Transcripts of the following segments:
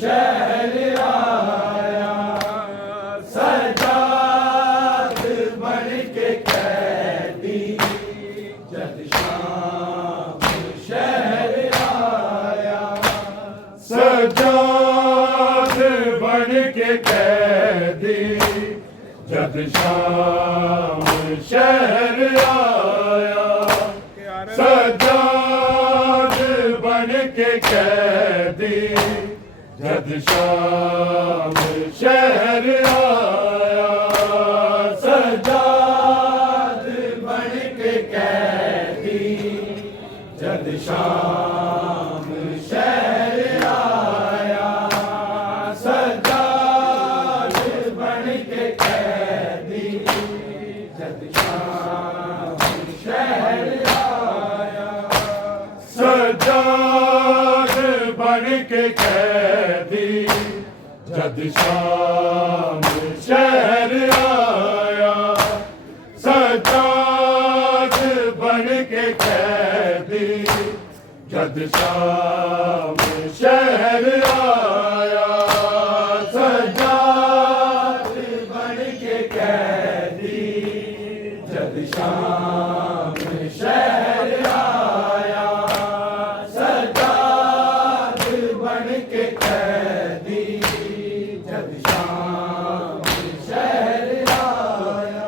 शहर बन के कैदी जब शाम शहर आया, सज्जाद बन के कैदी जब शाम शहर आया, सज्जाद बन के कैदी जब शाम शहर आया, सज्जाद बन के कैदी जब शाम शहर आया, सज्जाद बन के कैदी जब शाम शहर आया, सज्जाद बन के कैदी जब शाम शहर आया, सज्जाद बन के कैदी जब शाम शहर आया, सज्जाद बन के कैदी जब शाम शहर आया,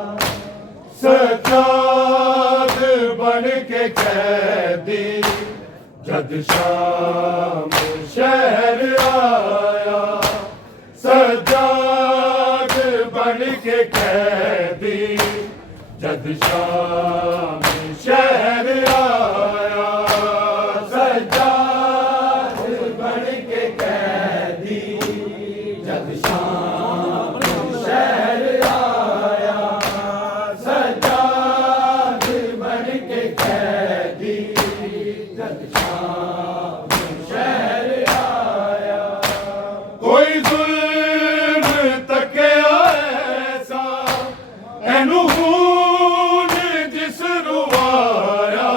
सज्जाद बन के कैदी जब शाम शहर आया, सज्जाद बन के कैदी जब शाम शहर आया, सज्जाद बन के कैदी जब शाम शहर आया, सज्जाद बन के कैदी जब शाम शहर आया, कोई जुल्म तके ऐसा एनू खून जिस रुवाया,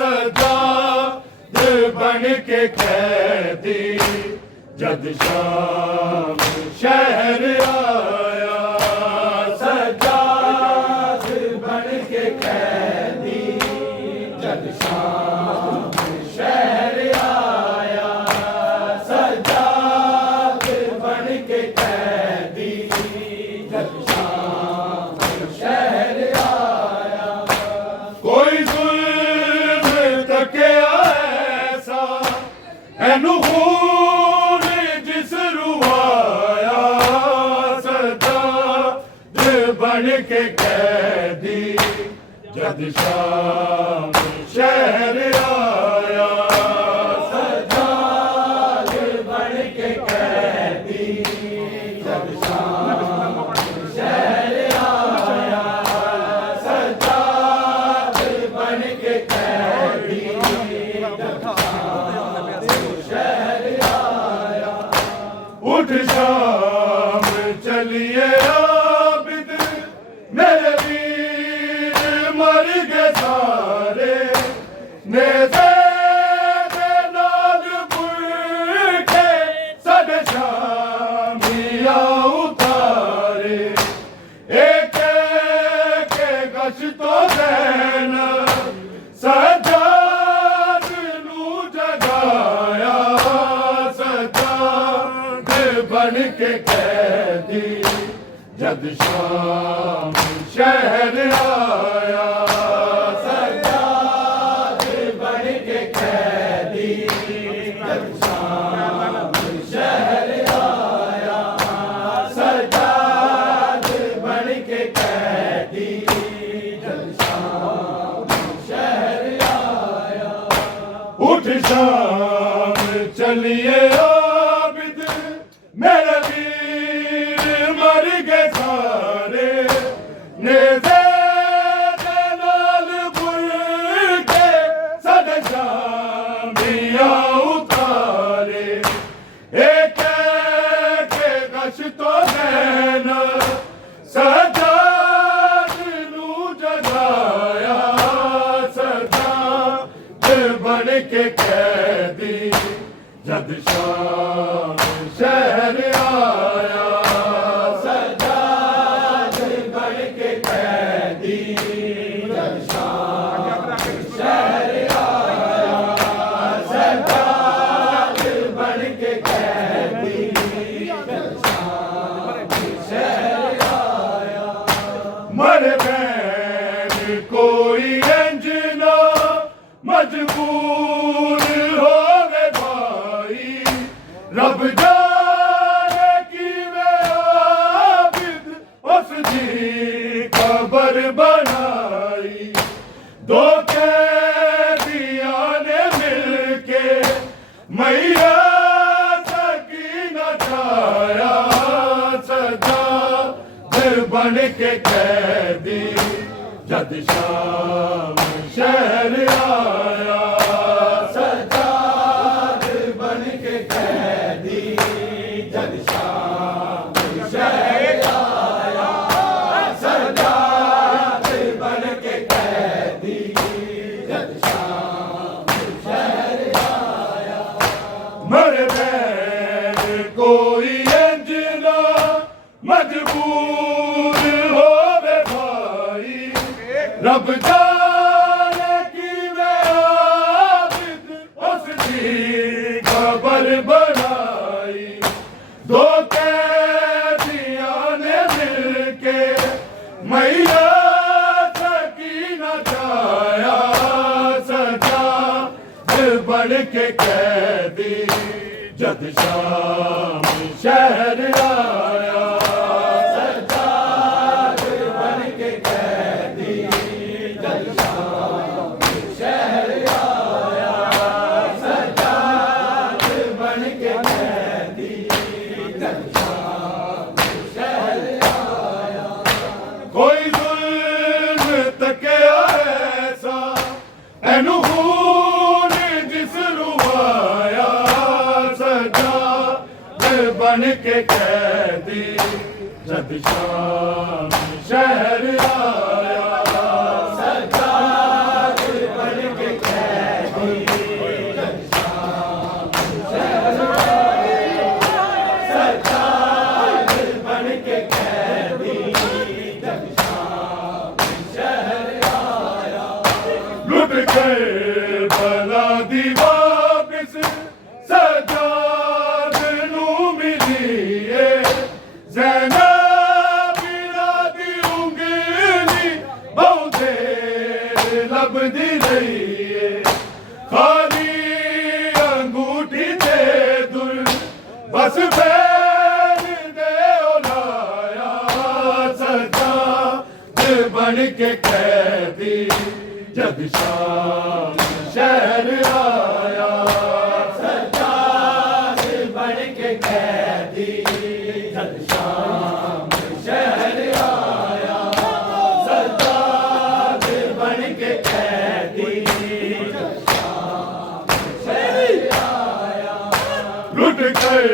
सज्जाद बन के कैदी जब शाम शहर आया, सज्जाद बन के कैदी जब शाम शहर आया, सज्जाद बन के कैदी जब शाम शहर आया, कोई जुल्म तके ऐसा एनू खून जिस रुवाया, सज्जाद बन के कैदी जब शाम शहर आया, सज्जाद बन के कैदी जब शाम शहर आया, सज्जाद बन के कैदी जब शाम शहर आया, उठ शाम चलिए आबिद मेरे वीर मर गए सारे, नेज़े दे नाल बुरके साडे शामिया उतारे, एक एक गश तो देना सज्जाद नू जगाया, सज्जाद बन के कैदी जब शाम शहर आया, सज्जाद बन के कैदी जब शाम शहर आया, सज्जाद बन के कैदी जब शाम शहर आया, उठ शाम चलिए आबिद मेरे वीर मर गए सारे, नेज़े दे नाल बुरके साडे शामिया उतारे, एक एक गश तो देना सज्जाद नू जगाया, सज्जाद बन के कैदी जब शाम शहर आया, मरे बैन कोई अंजना मजबूर होवे भाई रब जाने की वे आबिद उसकी खबर बनाई दो कैदिया ने मिलके मैया सकीना छाया सजा दिल बन के कैदी जद शाम शहर आया सजा दिल बन के कैदी जद शाम शहर आया सजा दिल बन के कैदी जद शाम शहर आया मरे बैन कोई अंजना मजबूर होवे भाई रब जाने की वे आबिद उसकी खबर बनाई दो कैदिया ने मिलके मैया सकीना छाया सजा दिल बन के कैदी जद शाम शहर आया सजा दिल बन के कैदी जद शाम शहर आया सजा दिल बन के कैदी जद शाम शहर आया कोई जुल्म तके ऐसा एनु खून जिस रुवाया सजा दिल बन के कैदी जद शाम शहर आया सजा दिल बन के कैदी जद शाम शहर आया सजा दिल बन के कैदी जद शाम शहर आया लुट कर बला दी वापिस सजाद नू मिली ज़ैनब दी उंगली बहुते लभदी रही खाली अंगूठी दे दुल बस बैन दे ओलाया सजा दिल बन के कैदी जद शाम शहर आया सजा दिल बन के कैदी जद शाम शहर आया सजा दिल बन के कैदी जद शाम शहर आया लुट कर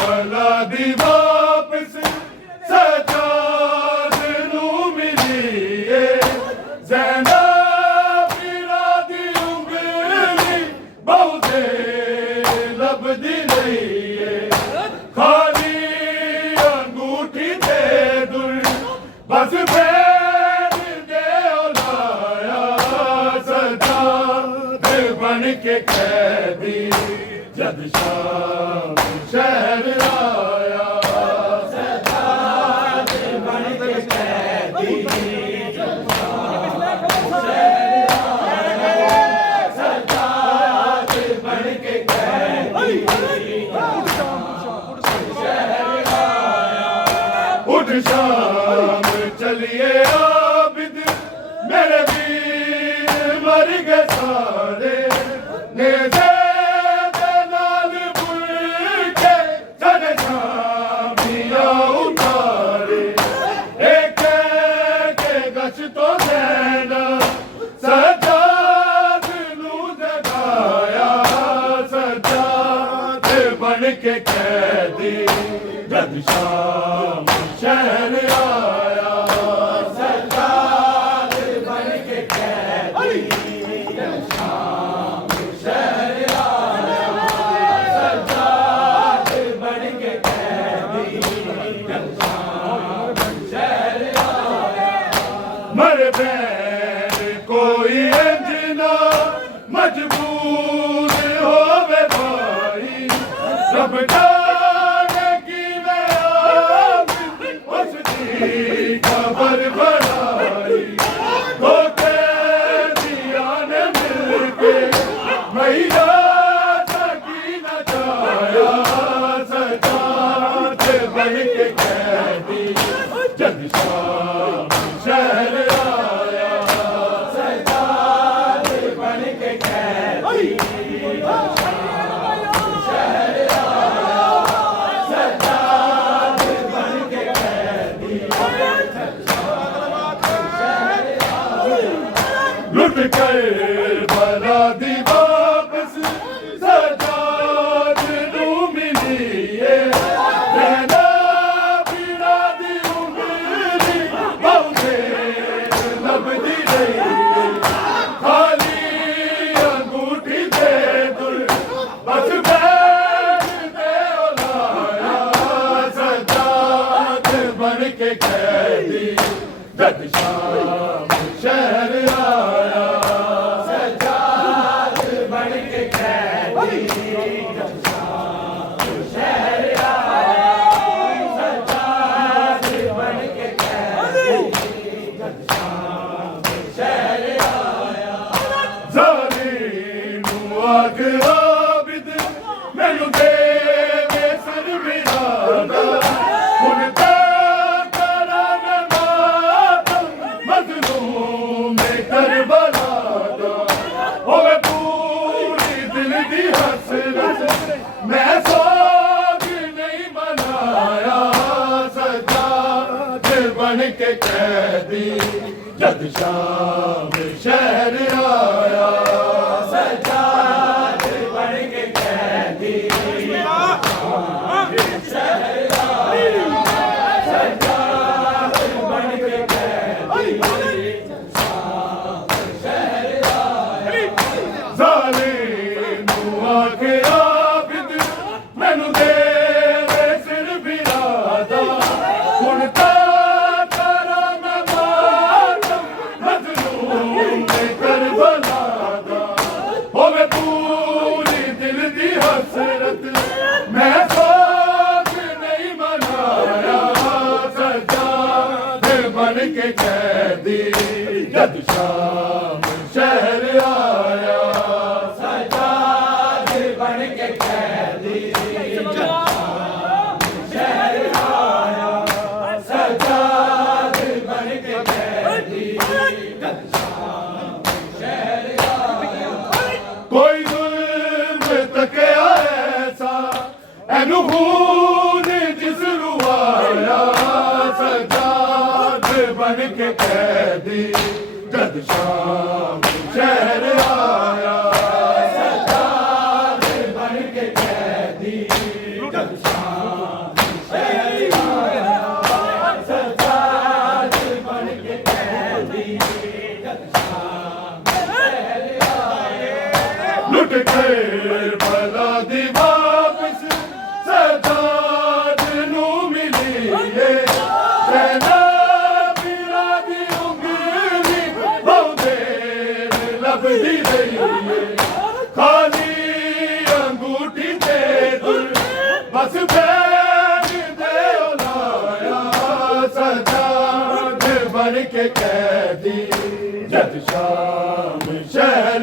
भला दी वापस सजा नू मिली ज़ैनब दी उंगली बहुते लभदी रही खाली अंगूठी दे दुल बस बैन दे ओलाया सजा दिल बन के कैदी जद शाम शहर आया सजा दिल बन के कैदी जद शाम शहर आया सजा दिल बन के कैदी उठ शाम चलिए आबिद मेरे वीर मर गए सारे नेज़े दे नाल बुल के चढ़े शामिया उतारे एक के गश तो देना सजाद नू जगाया सजा दिल बन के कैदी जद शाम शहर आया सजा दिल बन के कैदी जद शाम शहर आया सजा दिल बन के कैदी जद शाम शहर आया मर बैन कोई अंजना मजबूर होवे भाई रब जाने की वे आबिद उसकी बन के कैदी जद शाम शहर आया सजाद बन के कैदी लुट कर बना दी वापस सजाद नू मिली है रहना पीड़ा दी उंगली बहुते लभदी रही खाली अंगूठी दे दुल बस बैठ दे ओलाया सजाद बन के कैदी जद शाम शहर आया सजाद बन के कैदी जद शाम शहर आया सजाद बन के कैदी जद शाम शहर आया ज़ालिम आग आबिद मैनू दे सर मिलादा हुन करबला दा होवे पूरी दिल दी हसरत मैं सोग नहीं मनाया सजाद बन के कैदी जद शाम शहर आया सजाद बन के कैदी मैनू दे सिर बिरादा हुन तारा मैं मातम मजलूम करबला दा होवे पूरी दिल दी हसरत मैं सोच नहीं मनाया सजाद बन के कैदी जद शाम शहर आया सजाद बन के कैदी जद शाम शहर आया सजाद बन के कैदी जद शाम शहर आया कोई जुल्म तकिया ऐसा एनू खून जिस रुआया सजाद बन के कैदी जद शाम शहर आया सजाद बन के कैदी जद शाम शहर आया सजाद बन के कैदी जद शाम शहर आया लुट कर बला दी वापस सजाद नू मिली है रहना पीड़ा दी उंगली बहुते लभदी रही खाली अंगूठी दे दुल बस बैठ दे ओलाया सजाद बन के कैदी जद शाम शहर